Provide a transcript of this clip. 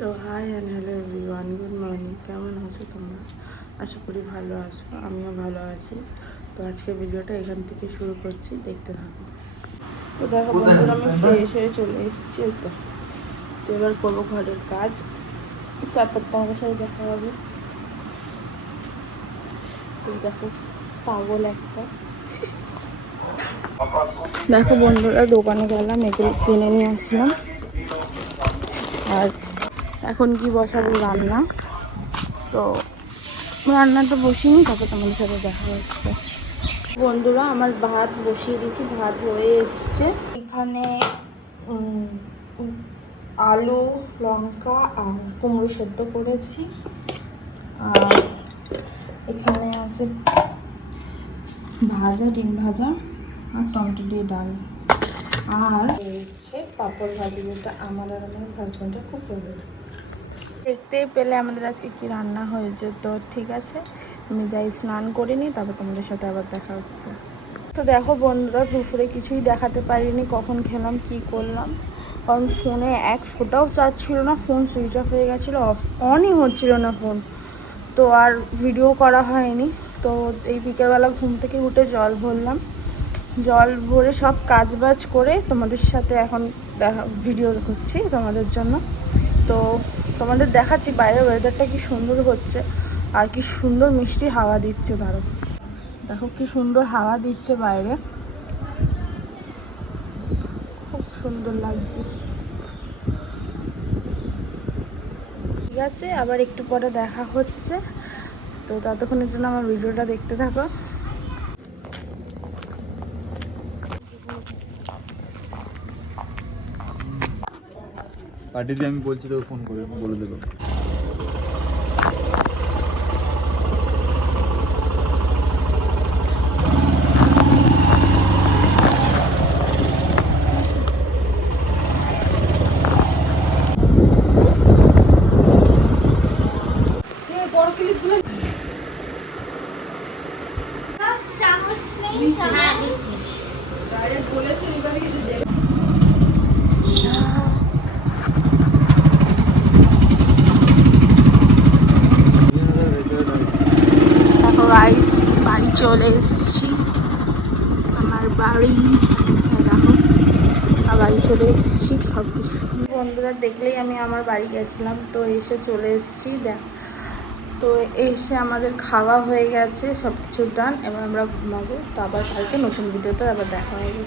তো hi and hello everyone, good morning. কেমন আছো তোমরা? আশা করি ভালো আছো, আমিও ভালো আছি। তো আজকে ভিডিওটা এখান থেকে শুরু করছি, দেখতে থাকো। তো দেখো বন্ধুরা, আমি ফ্রেশ হয়ে চলে এসেছি। তো এবার করবো ঘরের কাজ, তারপর তোমাদের সাথে দেখা হবে। দেখো পাগল একটা। দেখো বন্ধুরা, দোকানে গেলাম, এগুলো কিনে নিয়ে আসলাম। আর এখন কি বসাবো? রান্না। তো রান্নাটা বসিয়ে তারপর তোমাদের সাথে দেখা হচ্ছে। বন্ধুরা, আমার ভাত বসিয়ে দিয়েছি, ভাত হয়ে এসছে। এখানে আলু, লঙ্কা আর কুমড়ো সেদ্ধ করেছি। আর এখানে আছে ভাজা, ডিম ভাজা আর টমেটো দিয়ে ডাল। আর হচ্ছে পাঁপড় ভাজি, যেটা আমার আর আমার হাজব্যান্ডের খুব ফেভারিট। দেখতেই পেলে আমাদের আজকে কি রান্না হয়েছে। তো ঠিক আছে, আমি যাই স্নান করে নিই, তারপর তোমাদের সাথে আবার দেখা হচ্ছে। তো দেখো বন্ধুরা, দুপুরে কিছুই দেখাতে পারিনি, কখন খেলাম কি করলাম, কারণ ফোনে এক ফোটাও চার্জ ছিল না। ফোন সুইচ অফ হয়ে গেছিলো, অনই হচ্ছিল না ফোন। তো আর ভিডিও করা হয়নি। তো এই বিকেলবেলা ঘুম থেকে উঠে জল ভরলাম, জল ভরে সব কাজবাজ করে তোমাদের সাথে এখন ভিডিও করছি তোমাদের জন্য। তো তোমাদের দেখাচ্ছি বাইরের ওয়েদারটা কি সুন্দর হচ্ছে, আর কি সুন্দর মিষ্টি হাওয়া দিচ্ছে। দেখো কি সুন্দর হাওয়া দিচ্ছে বাইরে, খুব সুন্দর লাগছে। ঠিক আছে, আবার একটু পরে দেখা হচ্ছে। তো ততক্ষণের জন্য আমার ভিডিওটা দেখতে থাকো। পার্টিতে আমি বলছি, তোকে ফোন করে বলে দেবো। দেখো গাইস, বাড়ি চলে এসেছি। আমার বাড়ি দেখো, বাড়ি চলে এসেছি। সব কিছু বন্ধুরা দেখলেই আমি আমার বাড়ি গেছিলাম, তো এসে চলে এসেছি। তো এসে আমাদের খাওয়া হয়ে গেছে, সব কিছু ডান। এবার আমরা ঘুমাবো। তো আবার কালকে নতুন ভিডিওতে আবার দেখা হবে।